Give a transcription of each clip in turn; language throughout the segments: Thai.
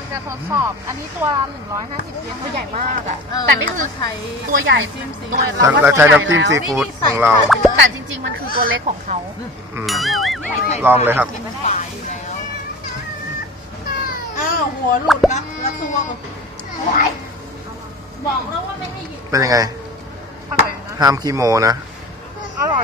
จะทดสอบอันนี้ตัว150 เยนตัวใหญ่มากอ่ะแต่นี่คือใช้ตัวใหญ่ตัวเราใช้น้ำจิ้มซีฟู้ดของเราแต่จริง ๆ มันคือตัวเล็กของเขาอืมลองเลยครับกินสายอยู่แล้วอ้าวหัวหลุดแล้วตัวบอกแล้วว่าไม่ให้หยิบเป็นยังไงอร่อยนะห้ามคีโมนะอร่อย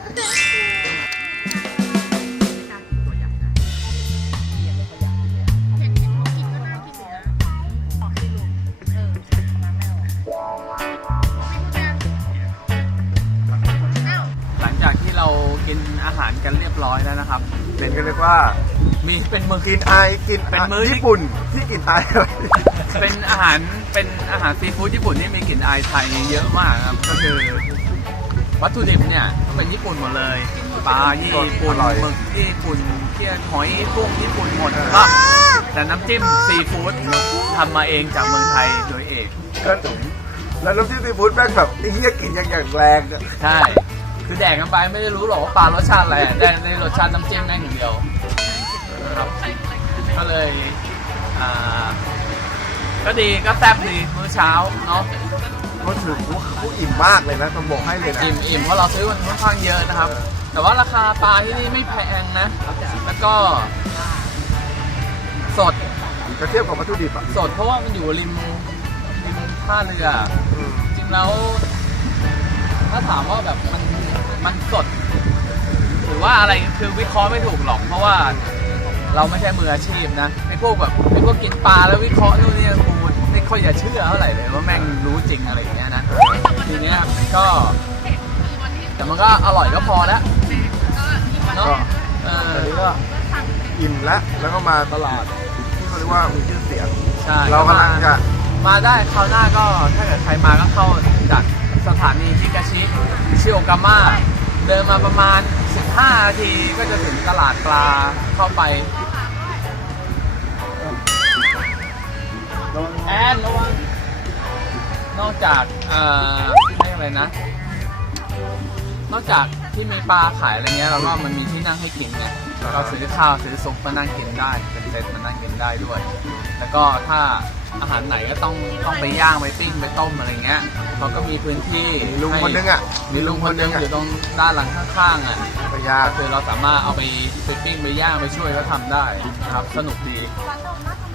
หลังจากที่เรากินอาหารกันเรียบร้อยแล้วนะครับเห็นกันเรียกว่ามีเป็นมื้อกินไอกินเป็นมื้อที่ญี่ปุ่นที่กินไออะไรเป็นอาหารซีฟู้ดญี่ปุ่นที่มีกลิ่นอายไทยเยอะมากครับก็คือวัตถุดิบเนี่ยเป็นญี่ปุ่นหมดเลยปลาญี่ปุ่นหมึกญี่ปุ่นเกี๊ยวหอยกุ้งญี่ปุ่นหมดครับแต่น้ำจิ้มซีฟู้ดทำมาเองจากเมืองไทยโดยเอกแล้วน้ำจิ้มซีฟู้ดแม่งแบบไอ้เหี้ยกลิ่นอย่างแรงอะใช่คือแดกกันไปไม่ได้รู้หรอกว่าปลารสชาติอะไรได้ในรสชาติน้ำจิ้มได้อย่างเดียวครับก็เลยก็ดีก็แซ่บดีมื้อเช้าเนาะเขาถือว่าเขาอิ่มมากเลยนะต้องบอกให้เลยนะอิ่มเพราะเราซื้อมันค่อนข้างเยอะนะครับ แต่ว่าราคาปลาที่นี่ไม่แพงนะ แล้วก็สดจะเทียบกับวัตถุดิบอ่ะสดเพราะว่ามันอยู่ริมท่าเรืออืมจริงแล้วถ้าถามว่าแบบมันสด หรือว่าอะไรคือวิเคราะห์ไม่ถูกหรอกเพราะว่าเราไม่ใช่มืออาชีพนะไอ้พวกกินปลาแล้ววิเคราะห์นู่นนี่กูไม่ค่อยจะเชื่อเท่าไหร่เลยว่าแม่งรู้จริงอะไรอย่างเงี้ยนะทีเนี้ยก็แต่มันก็อร่อยก็พอแล้วเนาะอันนี้ก็อิ่มแล้วก็มาตลาดที่เขาเรียกว่ามีชื่อเสียงใช่เรากำลังจะมาได้คราวหน้าก็ถ้าเกิดใครมาก็เข้าจากสถานีฮิกาชิชิโอกาม่าเดินมาประมาณ15 นาทีก็จะถึงตลาดปลาเข้าไปแอนระวังนอกจากเรียกอะไรนะ นอกจากที่มีปลาขายอะไรเงี้ยแล้วก็มันมีที่นั่งให้กินไงเราซื้อข้าวซื้อซุปมานั่งกินได้เป็นเซตมานั่งกินได้ด้วย แล้วก็ถ้าอาหารไหนก็ต้องไปย่างไปปิ้งไปต้มอะไรเงี้ยเขาก็มีพื้นที่มีลุงคนนึงอ่ะมีลุงคนนึงอยู่ตรงด้านหลังข้างๆอ่ะไปยากคือเราสามารถเอาไปปิ้งไปย่างไปช่วยเขาทำได้นะครับสนุกดี